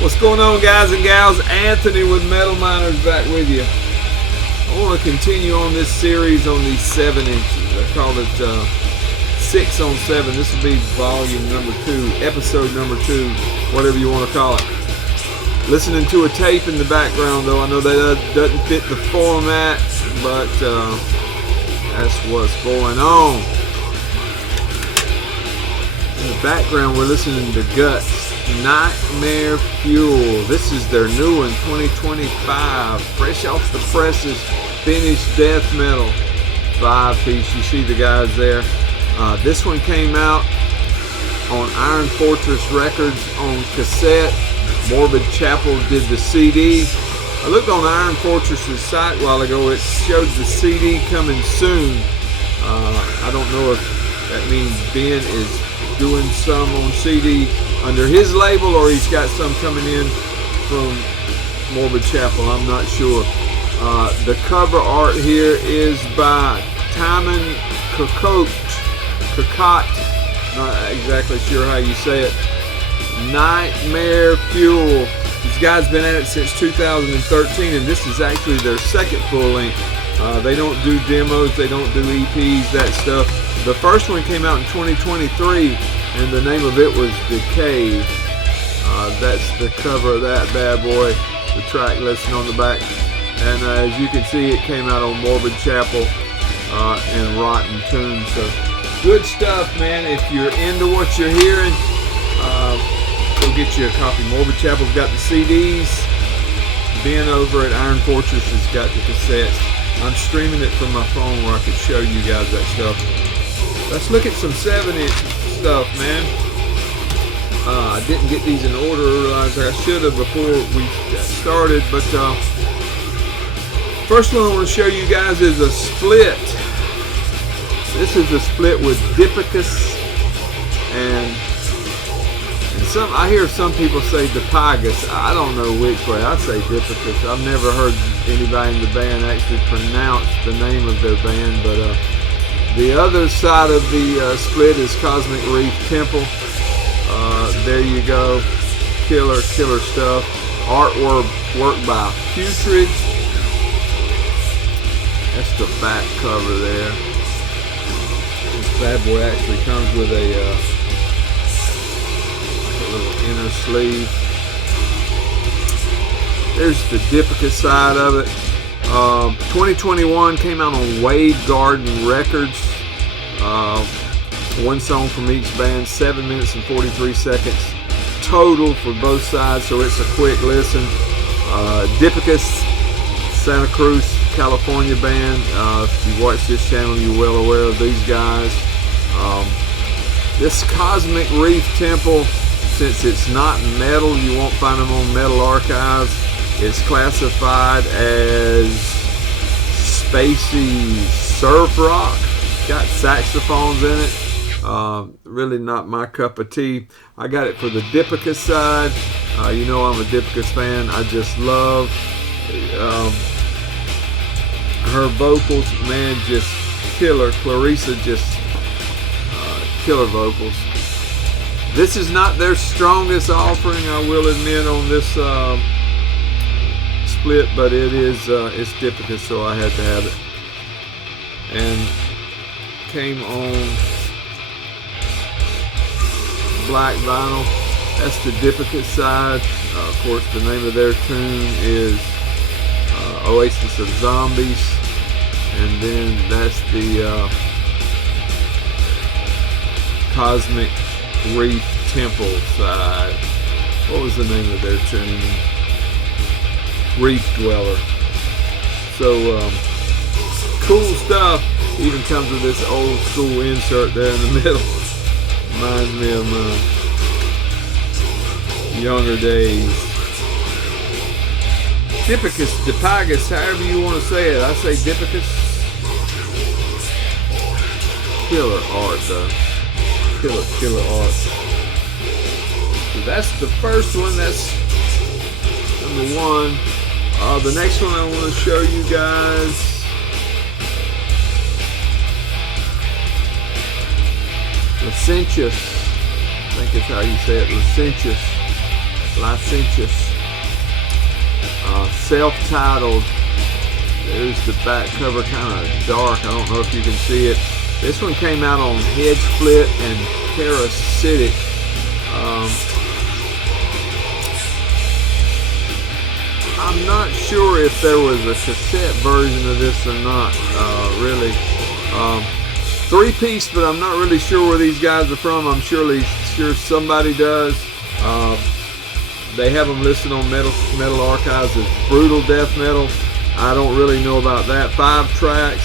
What's going on, guys and gals? Anthony with Metal Miners back with you. I want to continue on this series on these 7 inches. I call it 6 on 7. This will be volume number 2, episode number 2, whatever you want to call it. Listening to a tape in the background, though. I know that doesn't fit the format, but that's what's going on. In the background, we're listening to Guts. Nightmare Fuel. This is their new one, 2025. Fresh off the presses, finished death metal. 5-piece. You see the guys there. This one came out on Iron Fortress Records on cassette. Morbid Chapel did the CD. I looked on Iron Fortress's site a while ago. It showed the CD coming soon. I don't know if that means Ben is doing some on CD under his label, or he's got some coming in from Morbid Chapel. I'm not sure. The cover art here is by Tiene Cocotte. Not exactly sure how you say it. Nightmare Fuel. These guys been at it since 2013, and this is actually their second full length. They don't do demos, they don't do EPs, that stuff. The first one came out in 2023, and the name of it was The Cave. That's the cover of that bad boy, the track listing on the back. And as you can see, it came out on Morbid Chapel and Rotten Tomb. So good stuff, man. If you're into what you're hearing, go get you a copy. Morbid Chapel's got the CDs. Ben over at Iron Fortress has got the cassettes. I'm streaming it from my phone where I could show you guys that stuff. Let's look at some 7-inch stuff, man. I didn't get these in order as I should have before we got started, but first one I want to show you guys is a split. This is a split with Dipygus and some. I hear some people say Dipygus. I don't know which way. I say Dipygus. I've never heard anybody in the band actually pronounce the name of their band, but the other side of the split is Cosmic Reef Temple. There you go. Killer stuff. Artwork by Putrid. That's the back cover there. This bad boy actually comes with a little inner sleeve. There's the Dipygus side of it. 2021 came out on Wade Garden Records. One song from each band, 7 minutes and 43 seconds total for both sides, so it's a quick listen. Dipygus, Santa Cruz, California band. If you watch this channel, you're well aware of these guys. This Cosmic Reef Temple, since it's not metal, you won't find them on Metal Archives. It's classified as spacey surf rock. Got saxophones in it. Really not my cup of tea. I got it for the Dipygus side. You know I'm a Dipygus fan. I just love her vocals. Man, just killer. Clarissa, just killer vocals. This is not their strongest offering, I will admit, on this split, but it is it's Dipygus, so I had to have it. And came on black vinyl. That's the Dipygus side. Of course, the name of their tune is Oasis of Zombies, and then that's the Cosmic Reef Temple side. What was the name of their tune? Reef Dweller. So cool stuff. Even comes with this old school insert there in the middle. Reminds me of my younger days. Dipygus, however you want to say it. I say Dipygus. Killer art though. Killer art. So that's the first one. That's number 1. The next one I want to show you guys. Licentious. I think it's how you say it. Licentious. Licentious. Self-titled. There's the back cover, kind of dark. I don't know if you can see it. This one came out on Head Split and Parasitic. I'm not sure if there was a cassette version of this or not, really. Three-piece, but I'm not really sure where these guys are from. I'm sure somebody does. They have them listed on Metal Archives as brutal death metal. I don't really know about that. 5 tracks.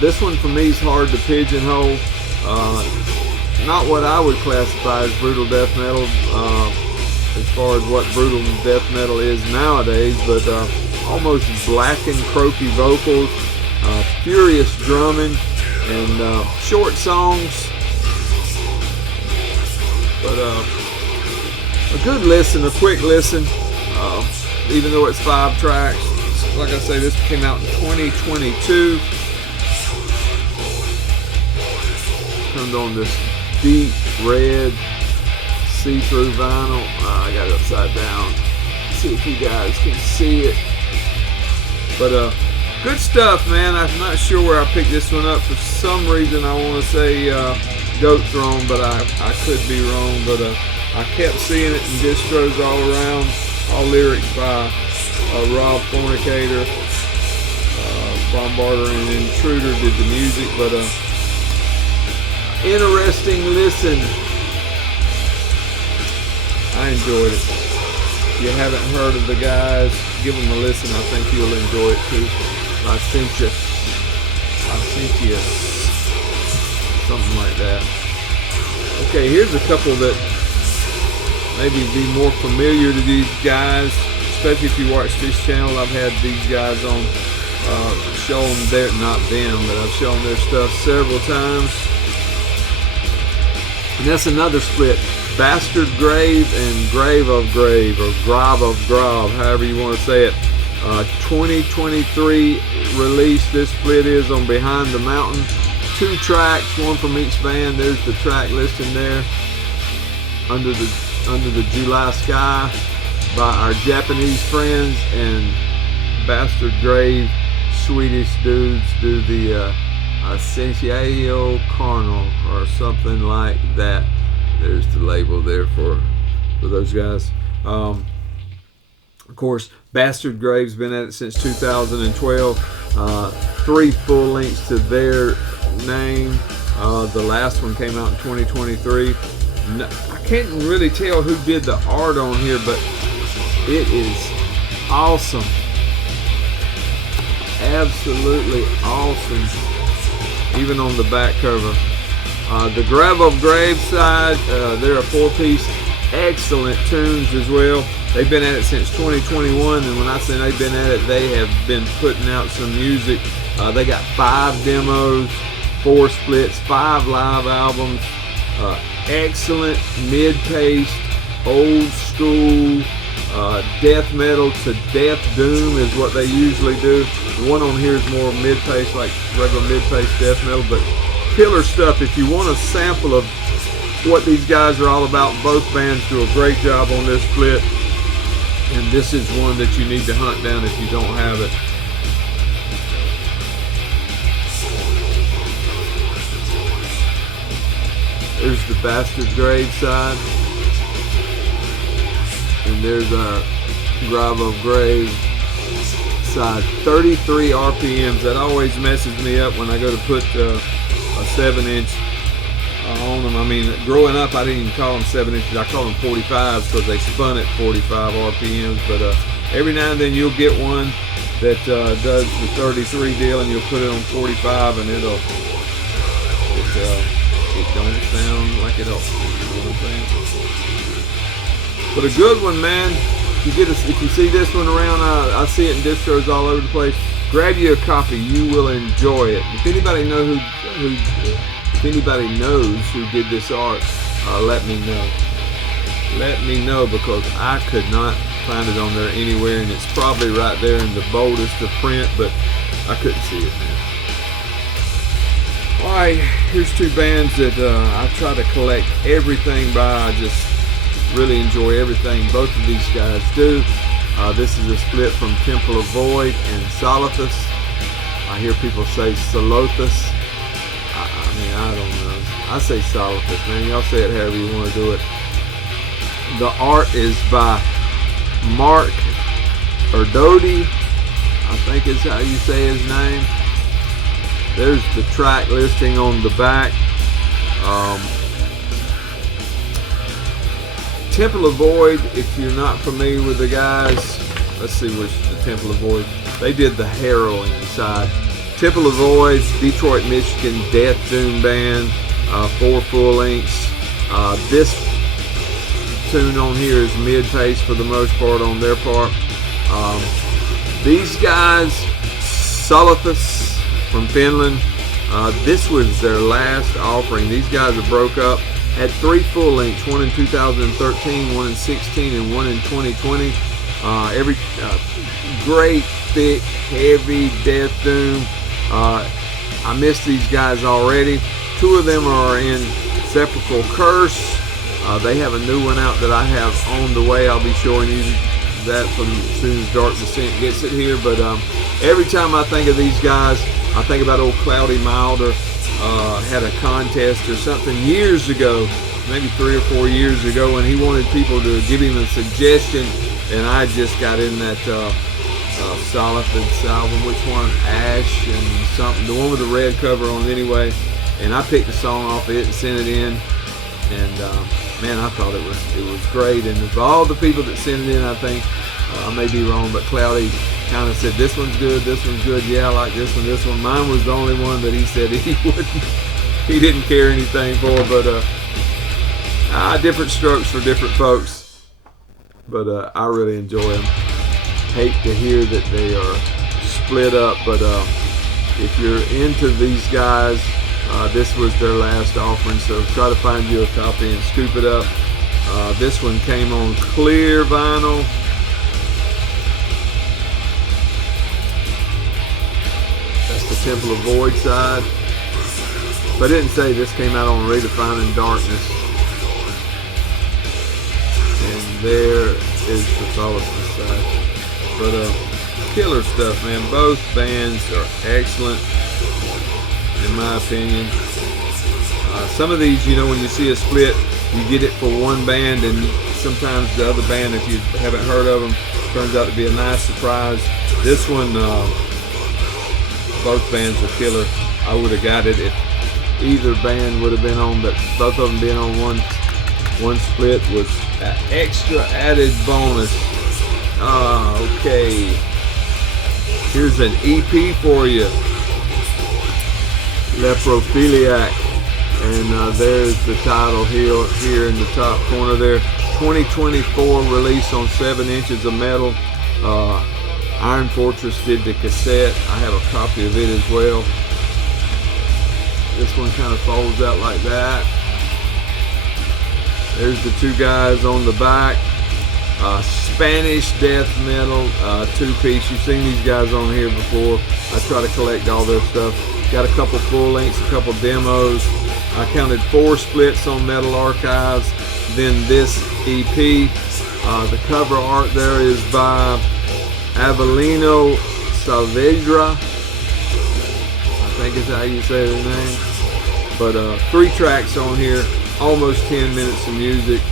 This one for me is hard to pigeonhole. Not what I would classify as brutal death metal, as far as what brutal death metal is nowadays, but almost black and croaky vocals, furious drumming, and short songs. But a good listen, a quick listen, even though it's 5 tracks. Like I say, this came out in 2022. Comes on this deep red see-through vinyl. I got it upside down. See if you guys can see it. But good stuff, man. I'm not sure where I picked this one up. For some reason, I want to say Goat Throne, but I could be wrong. But I kept seeing it in distros all around. All lyrics by Rob Fornicator, Bombarder, and Intruder did the music. But interesting listen. I enjoyed it. If you haven't heard of the guys, give them a listen. I think you'll enjoy it too. Licentious, something like that. Okay, here's a couple that maybe be more familiar to these guys, especially if you watch this channel. I've had these guys on, shown their, not them, but I've shown their stuff several times. And that's another split. Bastard Grave and GravavGrav, or GravavGrav, however you want to say it. 2023 release. This split is on Behind the Mountain. 2 tracks, one from each band. There's the track listing there. Under the July Sky by our Japanese friends, and Bastard Grave, Swedish dudes, do the Essential Carnal or something like that. There's the label there for those guys. Of course, Bastard Grave's been at it since 2012. 3 full lengths to their name. The last one came out in 2023. I can't really tell who did the art on here, but it is awesome. Absolutely awesome. Even on the back cover. The GravavGrav side, they're a 4-piece, excellent tunes as well. They've been at it since 2021, and when I say they've been at it, they have been putting out some music. They got 5 demos, 4 splits, 5 live albums. Excellent mid-paced, old school, death metal to death doom is what they usually do. The one on here is more mid-paced, like regular mid-paced death metal, but killer stuff. If you want a sample of what these guys are all about, both bands do a great job on this split, and this is one that you need to hunt down if you don't have it. There's the Bastard Grave side, and there's our GravavGrav side. 33 RPMs. That always messes me up when I go to put a 7-inch on them. I mean, growing up, I didn't even call them 7 inches. I call them 45s because they spun at 45 RPMs. But every now and then you'll get one that does the 33 deal, and you'll put it on 45, and it don't sound like it ought to. You know what I'm saying? But a good one, man. If you see this one around, I see it in distros all over the place. Grab you a copy. You will enjoy it. If anybody knows who did this art, let me know. Let me know, because I could not find it on there anywhere, and it's probably right there in the boldest of print, but I couldn't see it, man. Alright, here's 2 bands that I try to collect everything by. I just Really enjoy everything both of these guys do. This is a split from Temple of Void and Solothus. I hear people say Solothus. I mean, I don't know. I say Solothus, man. Y'all say it however you want to do it. The art is by Mark Erdodi, I think is how you say his name. There's the track listing on the back. Temple of Void, if you're not familiar with the guys, let's see which the Temple of Void. They did the harrowing side. Temple of Void, Detroit, Michigan, Death Doom band, 4 full lengths. This tune on here is mid-pace for the most part on their part. These guys, Solothus from Finland, this was their last offering. These guys have broke up, had 3 full lengths, one in 2013, one in 16, and one in 2020. Every great, thick, heavy Death Doom. I missed these guys already. 2 of them are in Sepulchral Curse. They have a new one out that I have on the way. I'll be showing you that from as soon as Dark Descent gets it here. But every time I think of these guys, I think about old Cloudy Milder. Had a contest or something years ago, maybe 3 or 4 years ago, and he wanted people to give him a suggestion, and I just got in that Solothus album. Which one? Ash and something. The one with the red cover on it anyway. And I picked a song off of it and sent it in. And man, I thought it was great. And of all the people that sent it in, I think I may be wrong, but Cloudy kind of said this one's good, this one's good. Yeah, I like this one, this one. Mine was the only one that he said he didn't care anything for. But different strokes for different folks. But I really enjoy them. Hate to hear that they are split up, but if you're into these guys, this was their last offering, so try to find you a copy and scoop it up. This one came on clear vinyl. That's the Temple of Void side. But I didn't say this came out on Redefining Darkness. And there is the Solothus side. But killer stuff, man. Both bands are excellent, in my opinion. Some of these, you know, when you see a split, you get it for one band, and sometimes the other band, if you haven't heard of them, turns out to be a nice surprise. This one, both bands are killer. I would have got it if either band would have been on, but both of them being on one split was an extra added bonus. Okay. Here's an EP for you. Leprophiliac. And there's the title here in the top corner there. 2024 release on 7 inches of metal. Iron Fortress did the cassette. I have a copy of it as well. This one kind of folds out like that. There's the 2 guys on the back. Spanish death metal 2-piece. You've seen these guys on here before. I try to collect all their stuff. Got a couple full lengths, a couple demos. I counted 4 splits on Metal Archives. Then this EP. The cover art there is by Avelino Saavedra. I think is how you say their name. But 3 tracks on here, almost 10 minutes of music.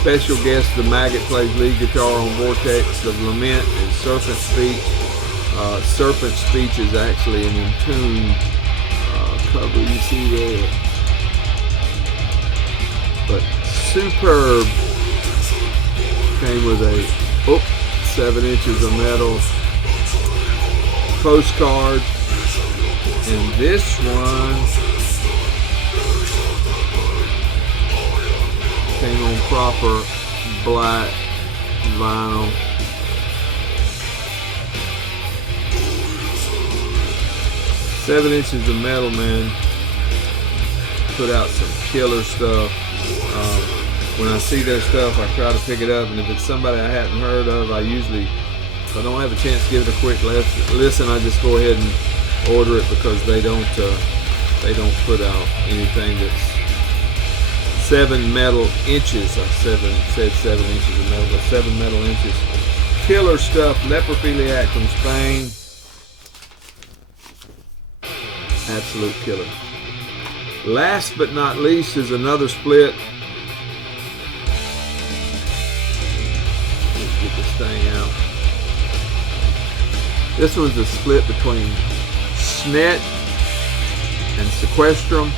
Special guest, the Maggot, plays lead guitar on Vortex of Lament and Serpent Speech. Serpent Speech is actually an Entombed cover you see there. But superb. Came with a 7 inches of metal postcard. And this one came on proper black vinyl. Seven inches of metal, man. Put out some killer stuff. When I see their stuff, I try to pick it up, and if it's somebody I hadn't heard of, I usually, if I don't have a chance to give it a quick listen, I just go ahead and order it, because they don't put out anything that's 7 metal inches. I said 7 inches of metal, but 7 metal inches. Killer stuff. Leprophiliac from Spain. Absolute killer. Last but not least is another split. Let's get this thing out. This one's a split between Snet and Sequestrum.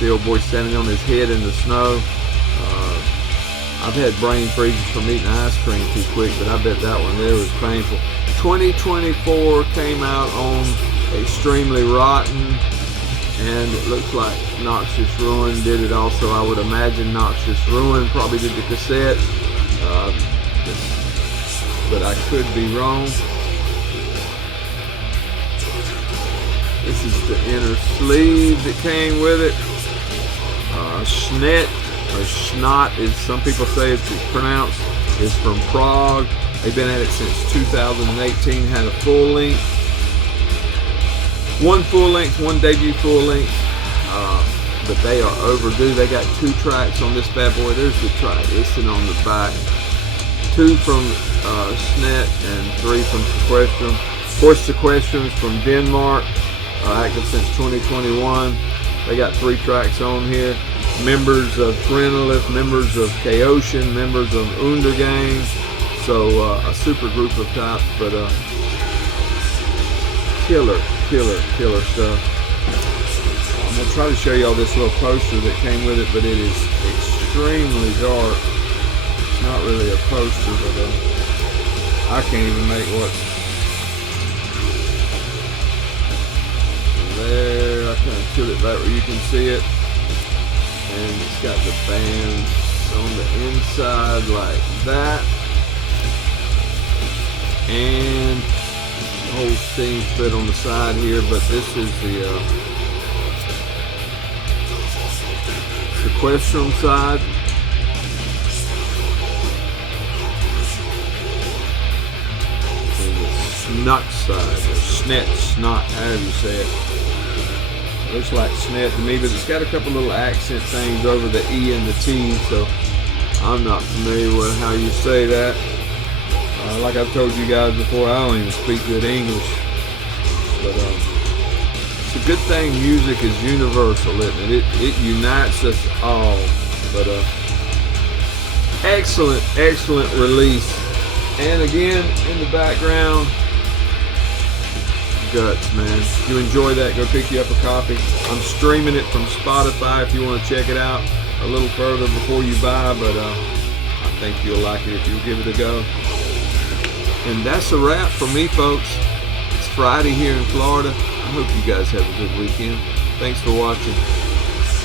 The old boy standing on his head in the snow. I've had brain freezes from eating ice cream too quick, but I bet that one there was painful. 2024 came out on Extremely Rotten, and it looks like Noxious Ruin did it also. I would imagine Noxious Ruin probably did the cassette, but I could be wrong. This is the inner sleeve that came with it. Snet, or Snot, as some people say it's pronounced, is from Prague. They've been at it since 2018, had a full length. One full length, one debut full length, but they are overdue. They got 2 tracks on this bad boy. There's the track listed on the back. 2 from Snet and 3 from Sequestrum. Of course, Sequestrum is from Denmark, active since 2021. They got 3 tracks on here. Members of Frenolith, members of Chaosian, members of Undergang. So a super group of types, but killer stuff. I'm gonna try to show y'all this little poster that came with it, but it is extremely dark. It's not really a poster, but I can't even make what. There, I kind of tilt it back where you can see it. And it's got the bands on the inside like that. And the whole thing fit on the side here, but this is the Sequestrum side. And the Snot side, or Snet, Snot, however you say it. Looks like Snet to me, but it's got a couple little accent things over the E and the T, so I'm not familiar with how you say that. Like I've told you guys before, I don't even speak good English, but it's a good thing music is universal, isn't it? It unites us all. But excellent release. And again, in the background, guts, man. If you enjoy that, go pick you up a copy. I'm streaming it from Spotify if you want to check it out a little further before you buy, but I think you'll like it if you'll give it a go. And that's a wrap for me, folks. It's Friday here in Florida. I hope you guys have a good weekend. Thanks for watching.